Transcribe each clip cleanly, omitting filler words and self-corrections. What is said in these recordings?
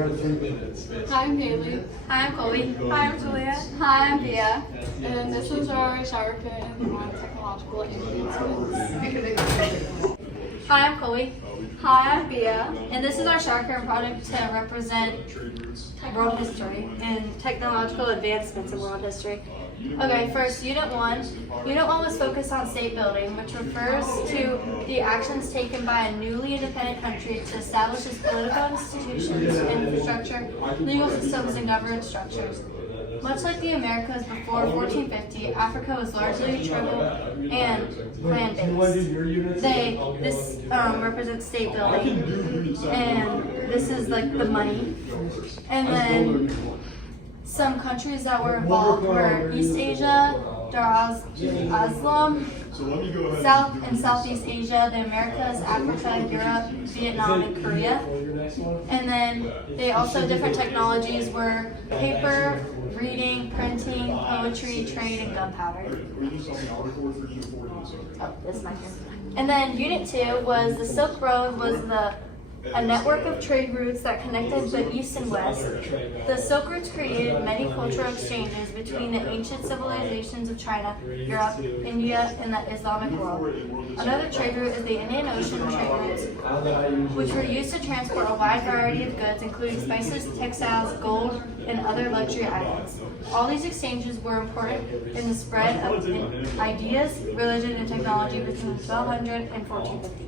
Hi, I'm Haley. Hi, I'm Chloe. Hi, I'm Julia. Hi, I'm Bia. And this is our shower curtain on technological advancements. Hi, I'm Chloe. Hi, I'm Bia. And this is our shower curtain project to represent world history and technological advancements in world history. Okay, first, Unit 1. Unit 1 was focused on state building, which refers to the actions taken by a newly independent country to establish its political institutions, infrastructure, legal systems, and governance structures. Much like the Americas before 1450, Africa was largely tribal and land-based. This represents state building, and this is like the money. And then some countries that were involved were East Asia, Dar es Salaam, South and Southeast Asia, the Americas, Africa, Europe, Vietnam, and Korea. And then they also, different technologies were paper, reading, printing, poetry, trade, and gunpowder. Oh, this is my turn. And then Unit 2 was the Silk Road was a network of trade routes that connected the East and West. The Silk routes created many cultural exchanges between the ancient civilizations of China, Europe, India, and the Islamic world. Another trade route is the Indian Ocean trade routes, which were used to transport a wide variety of goods, including spices, textiles, gold, and other luxury items. All these exchanges were important in the spread of ideas, religion, and technology between 1200 and 1450.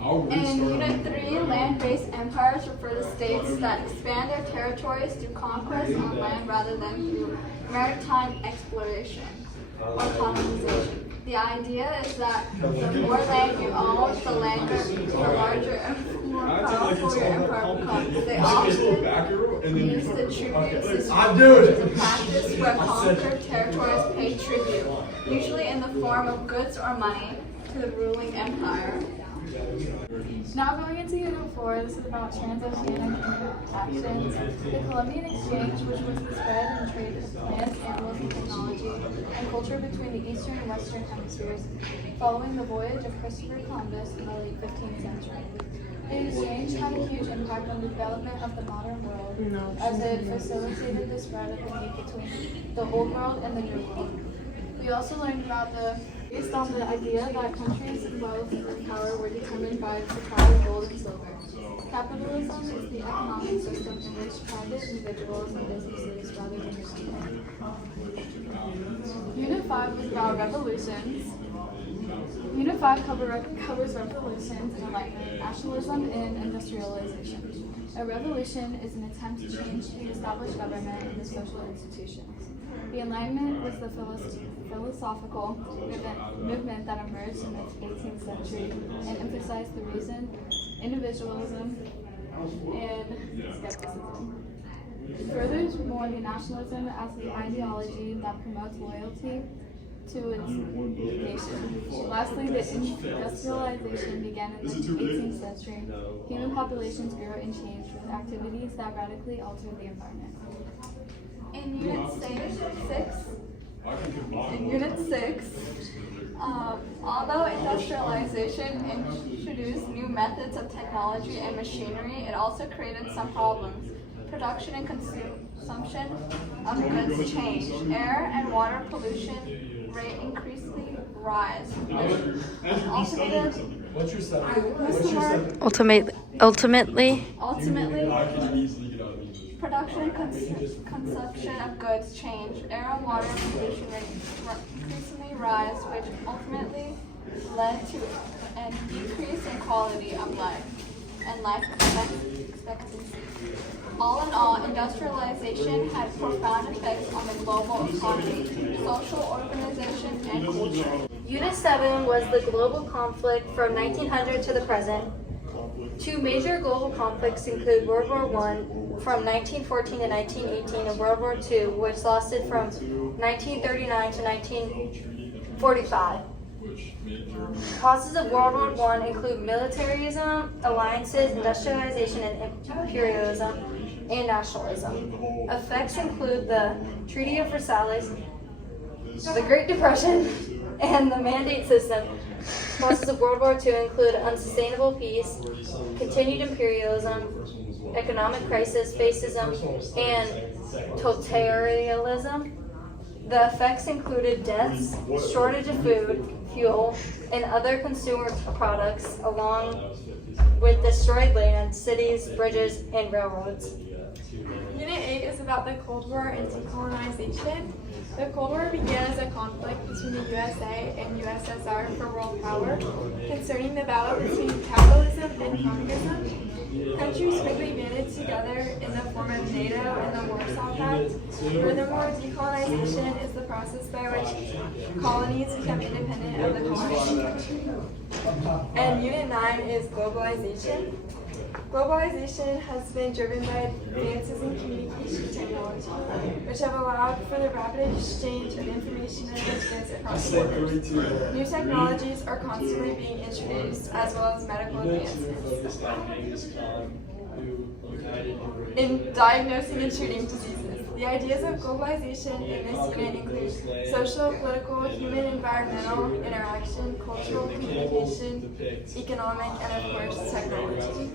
In Unit 3, land-based empires refer to states that expand their territories through conquest on land rather than through maritime exploration or colonization. The idea is that the more land you own, the larger and more powerful your empire becomes. They often use the tribute system, which is a practice where conquered territories pay tribute, usually in the form of goods or money, to the ruling empire. Now going into Unit 4, this is about transoceanic interactions. The Columbian Exchange, which was the spread and trade of plants, animals, and technology, and culture between the eastern and western hemispheres, following the voyage of Christopher Columbus in the late 15th century. The exchange had a huge impact on the development of the modern world, as it facilitated the spread of the meat between the Old World and the New World. We also learned about based on the idea that countries' wealth and power were determined by the supply of gold and silver. Capitalism is the economic system in which private individuals and businesses rather than the state. Unit 5 was about revolutions. Unit 5 covers revolutions and enlightenment, nationalism, and industrialization. A revolution is an attempt to change the established government and the social institutions. The Enlightenment was the philosophical movement that emerged in the 18th century and emphasized the reason, individualism, and skepticism. Furthermore, the nationalism as the ideology that promotes loyalty to its nation. Lastly, the industrialization began in the 18th century. Human populations grew and changed with activities that radically altered the environment. In Unit 6, although industrialization introduced new methods of technology and machinery, it also created some problems. Production and consumption of goods changed. Air and water pollution rate increasingly rise, Ultimately, production and consumption of goods change. Air and water pollution rates increasingly rise, which ultimately led to a decrease in quality of life and life expectancy. All in all, industrialization had profound effects on the global economy, social organization, and culture. Unit 7 was the global conflict from 1900 to the present. Two major global conflicts include World War I from 1914 to 1918 and World War II, which lasted from 1939 to 1945. Causes of World War I include militarism, alliances, industrialization, and imperialism, and nationalism. Effects include the Treaty of Versailles, the Great Depression, and the Mandate System. Causes of World War II include unsustainable peace, continued imperialism, economic crisis, fascism, and totalitarianism. The effects included deaths, shortage of food, fuel, and other consumer products, along with destroyed land, cities, bridges, and railroads. Unit 8 is about the Cold War and decolonization. The Cold War began as a conflict between the USA and USSR for world power concerning the battle between capitalism and communism. Countries quickly banded together in the form of NATO and the Warsaw Pact. Furthermore, decolonization is the process by which colonies become independent of the colony. And Unit 9 is globalization. Globalization has been driven by advances in communication technology, which have allowed for the rapid exchange of information and ideas across borders. New technologies are constantly being introduced, as well as medical advancements in diagnosing and treating diseases. The ideas of globalization in this unit include social, political, human, environmental interaction, cultural communication, economic, and of course, technology.